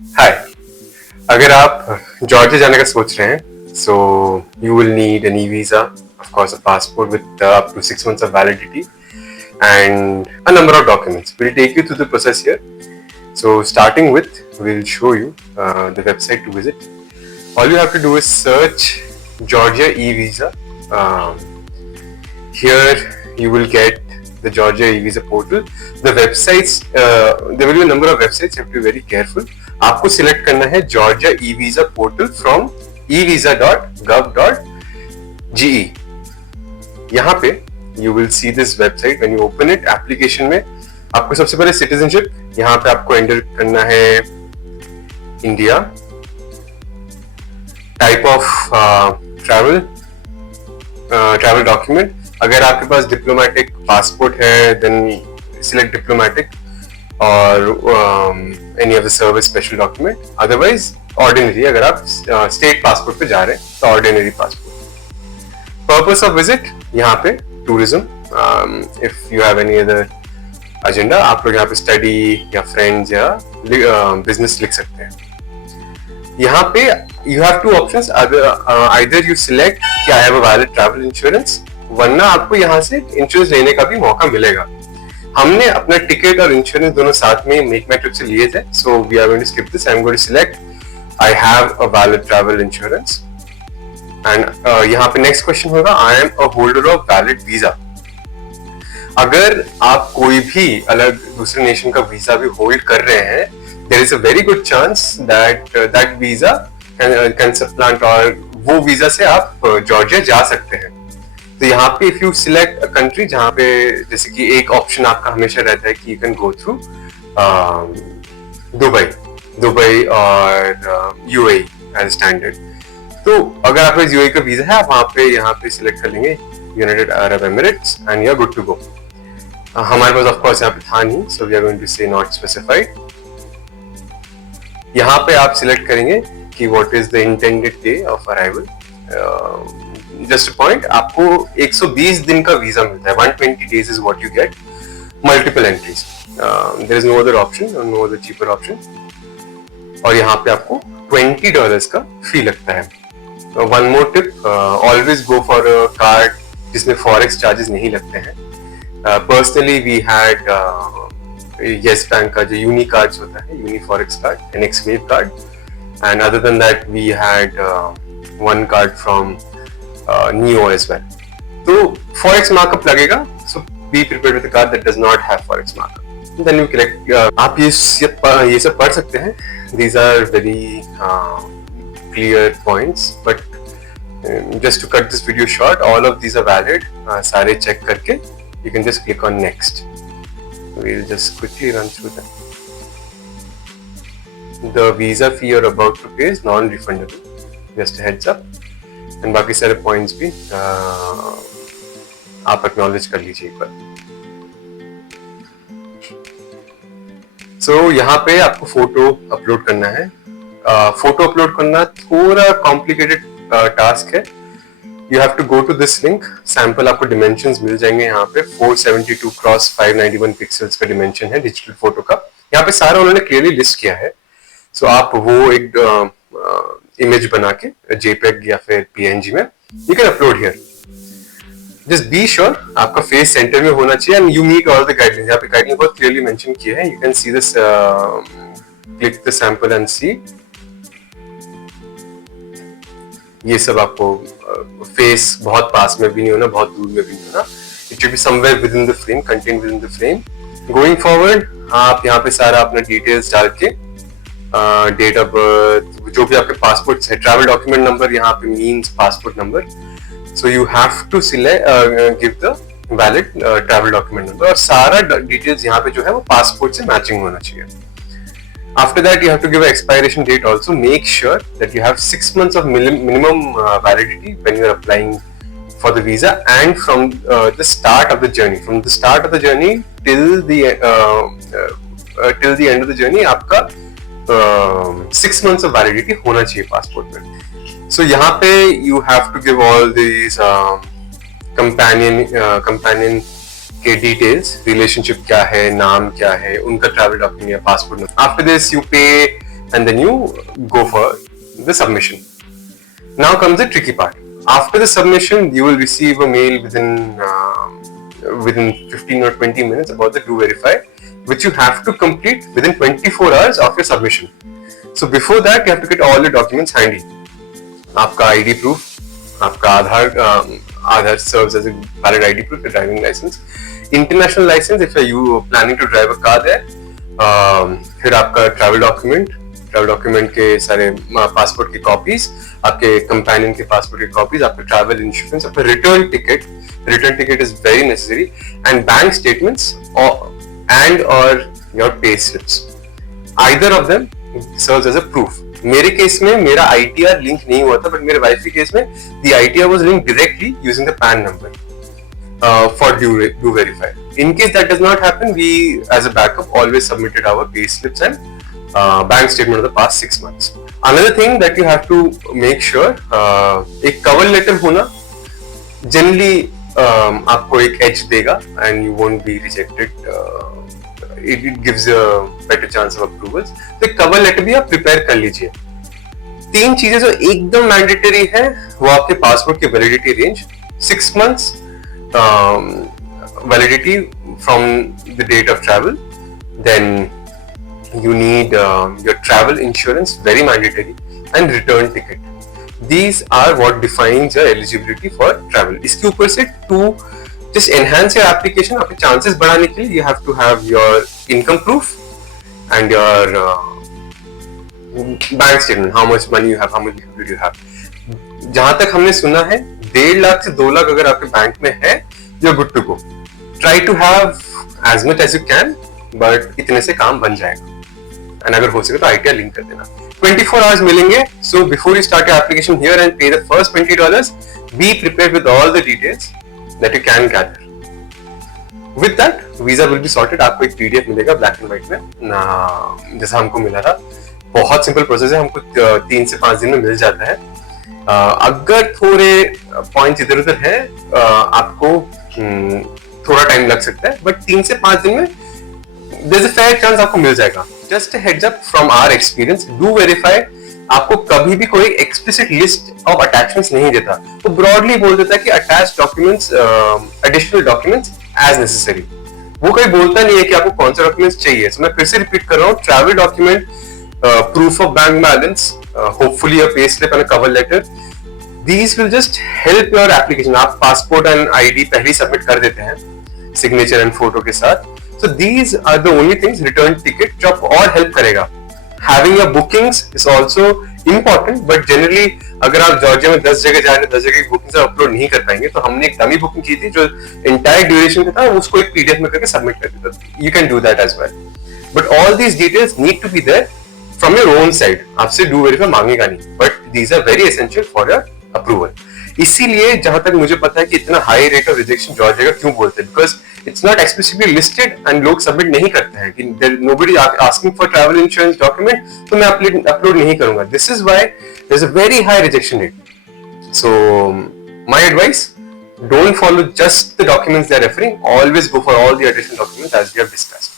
हाय। अगर आप जॉर्जिया जाने का सोच रहे हैं so you will need an e visa, of course a passport with up to 6 months of validity and a number of documents. We'll take you through the process here. So starting with, we'll show you the website to visit. All you have to do is search Georgia e-visa. Here you will get the Georgia e-visa portal. The websites, there will be a number of websites. You have to be very careful. आपको select करना है Georgia e-visa portal from evisa.gov.ge. यहाँ पे you will see this website. When you open it, application में आपको सबसे पहले citizenship, यहाँ पे आपको एंटर करना है India, type of travel document. अगर आपके पास डिप्लोमेटिक पासपोर्ट है देन सिलेक्ट डिप्लोमेटिक और any of the service special document. Otherwise ordinary, अगर आप स्टेट पासपोर्ट पे जा रहे हैं तो ordinary passport. Purpose of visit यहाँ पे tourism. If you have any other agenda, आप लोग यहाँ पे स्टडी या फ्रेंड्स या बिजनेस लिख सकते हैं. यहाँ पे you have two options. Either you select कि I have a valid travel insurance, वरना आपको यहाँ से इंश्योरेंस लेने का भी मौका मिलेगा. हमने अपना टिकट और इंश्योरेंस दोनों साथ में मेक माई ट्रिप से लिए थे, so we are going to skip this. I am going to select I have a valid travel insurance. And यहाँ पे नेक्स्ट क्वेश्चन होगा, I am a holder of valid visa. अगर आप कोई भी अलग दूसरे नेशन का वीजा भी होल्ड कर रहे हैं, there is a very good chance that that visa can supplant, और वो वीजा से आप जॉर्जिया जा सकते हैं. तो यहाँ पे if you select a country, जहाँ पे जैसे कि एक ऑप्शन आपका हमेशा रहता है कि you can go through Dubai और UAE as standard. तो अगर आपका UAE का वीजा है, आप वहाँ पे यहाँ पे सिलेक्ट कर लेंगे United Arab Emirates and you are good to go. हमारे पास ऑफ कोर्स यहाँ पे था नहीं, so we are going to say not specified. यहाँ पे आप सिलेक्ट करेंगे कि what is the intended day of arrival. Just point, आपको 120 दिन का वीजा मिलता है. 120 days is what you get, multiple entries. There is no other option, no other cheaper option. और यहाँ पे आपको $20 का फी लगता है. One more tip, always go for a card जिसमें फॉरेक्स चार्जेस नहीं लगते हैं. Personally we had Yes Bank का जो यूनी कार्ड्स होता है, Uni forex card, NX wave card, and other than that we had one card from Niyo as well. तो forex markup लगेगा, so be prepared with a card that does not have forex markup. Then you collect. आप ये सब पढ़ सकते हैं. These are very clear points, but just to cut this video short, all of these are valid. सारे check करके you can just click on next. We'll just quickly run through them. The visa fee you're about to pay is non-refundable. Just a heads up. And बाकी सारे points भी आप acknowledge कर लीजिए एक बार. So यहाँ पे आपको फोटो अपलोड करना है. फोटो अपलोड करना थोड़ा कॉम्प्लिकेटेड टास्क है. You have to go to this link. Sample आपको डिमेंशंस मिल जाएंगे यहाँ पे. 472x591 पिक्सल्स का डिमेंशन है डिजिटल फोटो का. यहाँ पे सारा उन्होंने क्लियरली लिस्ट किया है. सो आप वो एक इमेज बना के JPEG या फिर PNG में you can upload here. Just be sure आपका फेस सेंटर में होना चाहिए and you meet all the guidelines. यहाँ पे गाइडलाइन बहुत क्लियरली मेंशन किया है. You can see this, click the sample and see. ये सब आपको फेस बहुत पास में भी नहीं होना, बहुत दूर में भी नहीं होना. It should be somewhere with in the frame, contain with in the frame. Going forward आप यहाँ पे सारा अपना डिटेल्स डाल के, डेट ऑफ बर्थ, जो भी आपके पासपोर्ट है, ट्रैवल डॉक्यूमेंट नंबर यहाँ पे means passport number. So you have to select, give the valid travel document number, और सारा डिटेल्स यहाँ पे जो है वो पासपोर्ट से मैचिंग होना चाहिए. After that, you have to give an expiration date also. Make sure that you have 6 months of minimum validity when you are applying for the visa, and from the start of the journey. From the start of the journey till the end of the journey, आपका 6 months of validity होना चाहिए passport में. So यहाँ पे you have to give all these companion के details, relationship क्या है, नाम क्या है, उनका ट्रैवल डॉक्यूमेंट या पासपोर्ट. आफ्टर दिस यू पे and then you go for the submission. Now comes the tricky part. After the submission, you will receive a mail within 15 or 20 minutes about the Do Verify, which you have to complete within 24 hours of your submission. So before that, you have to get all your documents handy. आपका ID proof, आपका आधार serves as a valid ID proof, your driving license, international license if you are planning to drive a car there, फिर आपका travel document के सारे passport की copies, आपके companion के passport की copies, आपका travel insurance, आपका return ticket is very necessary, and bank statements or your pay slips. Either of them serves as a proof. मेरे केस में मेरा ITR लिंक नहीं हुआ था, बट मेरे वाइफ के केस में the ITR was linked directly using the PAN number for Do Verify. In case that does not happen, we as a backup always submitted our pay slips and bank statement of the past 6 months. Another thing that you have to make sure, एक cover letter होना generally आपको एक edge देगा and you won't be rejected. It gives a better chance of approvals. तो cover letter भी आप prepare कर लीजिए. 3 चीजें जो एकदम मैंडेटरी है वो आपके पासपोर्ट की validity range 6 months validity from the date of travel. Then you need your travel insurance, very mandatory, and return ticket. These are what defines your eligibility for travel. इसके ऊपर से to just enhance your application, आपके chances बढ़ाने के लिए you have to have your income proof and your bank statement, how much money you have, how much liquidity you have. जहां तक हमने सुना है 1.5 लाख से 2 लाख अगर आपके बैंक में है, you're good to go. Try to have as much as you can, but इतने से काम बन जाएगा. And अगर हो सके तो ITR लिंक कर देना. 24 hours मिलेंगे, so before you start your application here and pay the first $20, be prepared with all the details that you can gather. With that, visa will be sorted. आपको एक PDF मिलेगा black and white में, जैसा हमको मिला था. बहुत simple process है, हमको 3 से 5 दिन में मिल जाता है. अगर थोड़े पॉइंट्स इधर उधर है, आपको थोड़ा टाइम लग सकता है, बट 3 से 5 दिन में there's a fair chance आपको मिल जाएगा. Just a heads up from our experience, Do Verify आपको कभी भी कोई explicit list of attachments नहीं देता. तो broadly बोल देता है कि attach documents, additional documents as necessary. वो कोई बोलता नहीं है कि आपको कौन से documents चाहिए. So मैं फिर से repeat कर रहा हूँ, travel document, proof of bank balance, hopefully a pay slip and a cover letter. These will just help your application. आप passport and ID पहले submit कर देते हैं, signature and photo के साथ. So these are the only things. Return ticket जो आपको और help करेगा. Having your bookings is also important, but generally अगर आप जॉर्जिया में 10 जगह जा रहे हैं, 10 जगह की बुकिंग अपलोड नहीं कर पाएंगे, तो हमने एक डमी बुकिंग की थी जो entire duration का था, उसको एक PDF में करके सबमिट कर देता. You can do that as well. But all these details need to be there from your own side. आपसे Do Verify मांगेगा नहीं, but these are very essential for your approval. इसीलिए जहां तक मुझे पता है कि इतना high rate of rejection Georgia का क्यों बोलते हैं, because it's not explicitly listed and लोग सबमिट नहीं करते हैं कि nobody asking for travel insurance document, तो मैं अपलोड नहीं करूंगा. This is why there is a very high rejection rate. So my advice, don't follow just the documents they are referring, always go for all the additional documents as we have discussed.